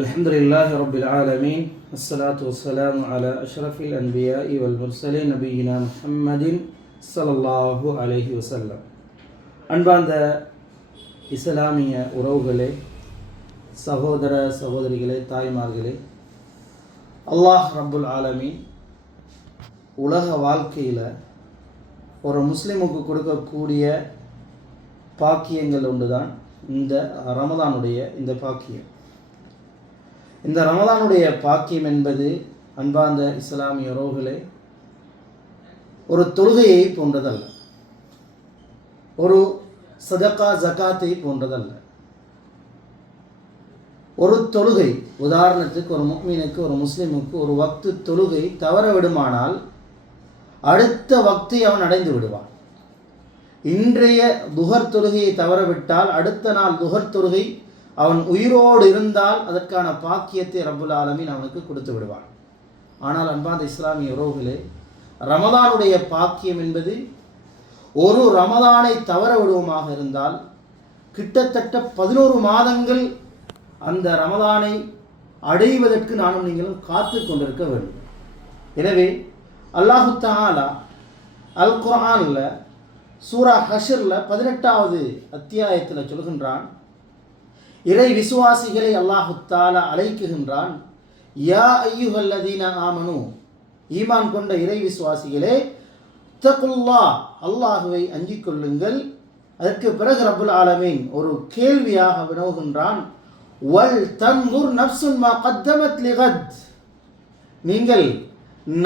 الحمد لله رب العالمين والصلاة والسلام على أشرف الأنبياء والمرسلين نبينا محمد صلى الله عليه وسلم. அன்பார்ந்த இஸ்லாமிய உறவுகளே, சகோதர சகோதரிகளே, தாய்மார்களே, அல்லாஹ் ரப்புல் ஆலமீன் உலக வாழ்க்கையில் ஒரு முஸ்லிமுக்கு கொடுக்கக்கூடிய பாக்கியங்கள் ஒன்று தான் இந்த ரமதானுடைய இந்த பாக்கியம். இந்த ரமதானுடைய பாக்கியம் என்பது அன்பார்ந்த இஸ்லாமிய உறவுகளே, ஒரு தொழுகையை போன்றதல்ல, ஒரு சதகா ஜகாத்தை போன்றதல்ல. ஒரு தொழுகை, உதாரணத்துக்கு ஒரு முஃமினுக்கு, ஒரு முஸ்லிமுக்கு ஒரு வக்து தொழுகை தவற விடுமானால் அடுத்த வக்தை அவன் அடைந்து விடுவான். இன்றைய துஹர் தொழுகையை தவறவிட்டால் அடுத்த நாள் துஹர் தொழுகை அவன் உயிரோடு இருந்தால் அதற்கான பாக்கியத்தை ரப்புல் ஆலமீன் அவனுக்கு கொடுத்து விடுவான். ஆனால் அன்பார்ந்த இஸ்லாமிய உறவுகளே, ரமதானுடைய பாக்கியம் என்பது ஒரு ரமதானை தவற விடுவோமாக இருந்தால் கிட்டத்தட்ட 11 மாதங்கள் அந்த ரமதானை அடைவதற்கு நானும் நீங்களும் காத்து கொண்டிருக்க வேண்டும். எனவே அல்லாஹு தஆலா அல் குர்ஆனில் சூரா ஹஷ்ரில் 18வது அத்தியாயத்தில் சொல்கின்றான், இறை விசுவாசிகளை அல்லாஹு தஆலா அழைக்குகின்றான். யா அய்யுஹல்லதீன ஆமனு, ஈமான் கொண்ட இறை விசுவாசிகளே, தக்குல்லாஹ், அல்லாஹுவை அஞ்சிக் கொள்ளுங்கள். அதற்கு பிறகு ரப்புல் ஆலமீன் ஒரு கேள்வியாக வினவுகின்றான், வல் தன்குர் நஃப்சுன் மா கத்தமத் லிகத், நீங்கள்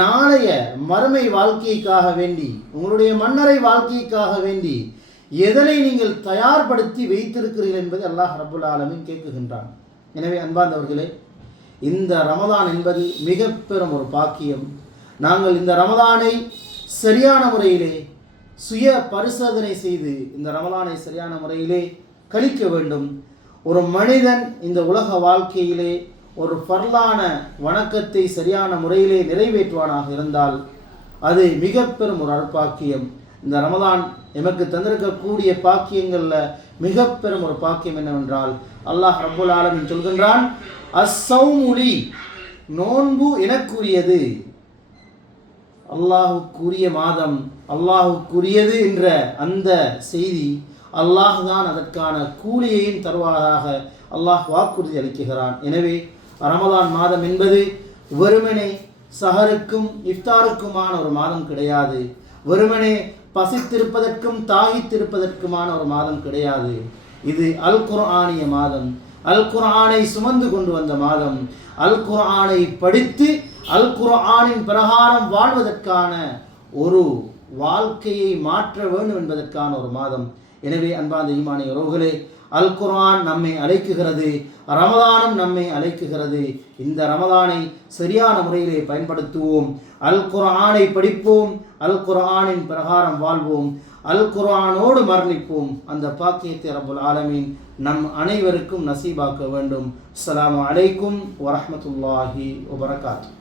நாளைய மறுமை வாழ்க்கைக்காக வேண்டி, உங்களுடைய மன்னரை வாழ்க்கைக்காக வேண்டி எதனை நீங்கள் தயார்படுத்தி வைத்திருக்கிறீர்கள் என்பதை அல்லாஹ் ரப்புல் ஆலமீன் கேட்குகின்றான். எனவே அன்பார்ந்தவர்களே, இந்த ரமதான் என்பது மிக பெரும் ஒரு பாக்கியம். நாங்கள் இந்த ரமதானை சரியான முறையிலே சுய பரிசோதனை செய்து இந்த ரமதானை சரியான முறையிலே கழிக்க வேண்டும். ஒரு மனிதன் இந்த உலக வாழ்க்கையிலே ஒரு ஃபர்லான வணக்கத்தை சரியான முறையிலே நிறைவேற்றுவானாக இருந்தால் அது மிக பெரும் ஒரு அருட்பாக்கியம். இந்த ரமதான் எமக்கு தந்திருக்கக்கூடிய பாக்கியங்களில் மிக பெரும் ஒரு பாக்கியம் என்னவென்றால், அல்லாஹ் ரப்புல் ஆலமீன் சொல்கின்றான், அஸ்ஸௌமுலி, நோன்பு எனக்குரியது. அல்லாஹுக்குரிய மாதம், அல்லாஹுக்குரியது என்ற அந்த செய்தி, அல்லாஹ் தான் அதற்கான கூலியையும் தருவதாக அல்லாஹ் வாக்குறுதி அளிக்கிறான். எனவே ரமதான் மாதம் என்பது வெறுமனே சஹருக்கும் இஃப்தாருக்குமான ஒரு மாதம் கிடையாது, வெறுமனே பசித்திருப்பதற்கும் தாகித்திருப்பதற்குமான ஒரு மாதம் கிடையாது. இது அல் குர்ஆனிய மாதம், அல் குர்ஆனை சுமந்து கொண்டு வந்த மாதம், அல் குர்ஆனை படித்து அல் குர்ஆனின் பிரகாரம் வாழ்வதற்கான ஒரு வாழ்க்கையை மாற்ற வேண்டும் என்பதற்கான ஒரு மாதம். எனவே அன்பார்ந்த ஈமானிய உறவுகளே, அல் குர்ஆன் நம்மை அழைக்குகிறது, ரமதானும் நம்மை அழைக்குகிறது. இந்த ரமதானை சரியான முறையிலே பயன்படுத்துவோம், அல் குர்ஆனை படிப்போம், அல் குர்ஆனின் பிரகாரம் வாழ்வோம், அல் குர்ஆனோடு மரணிப்போம். அந்த பாக்கியத்தை ரப்புல் ஆலமீன் நம் அனைவருக்கும் நசீபாக்க வேண்டும். அஸ்ஸலாமு அலைக்கும் வரஹ்மத்துல்லாஹி வபரகாத்துஹு.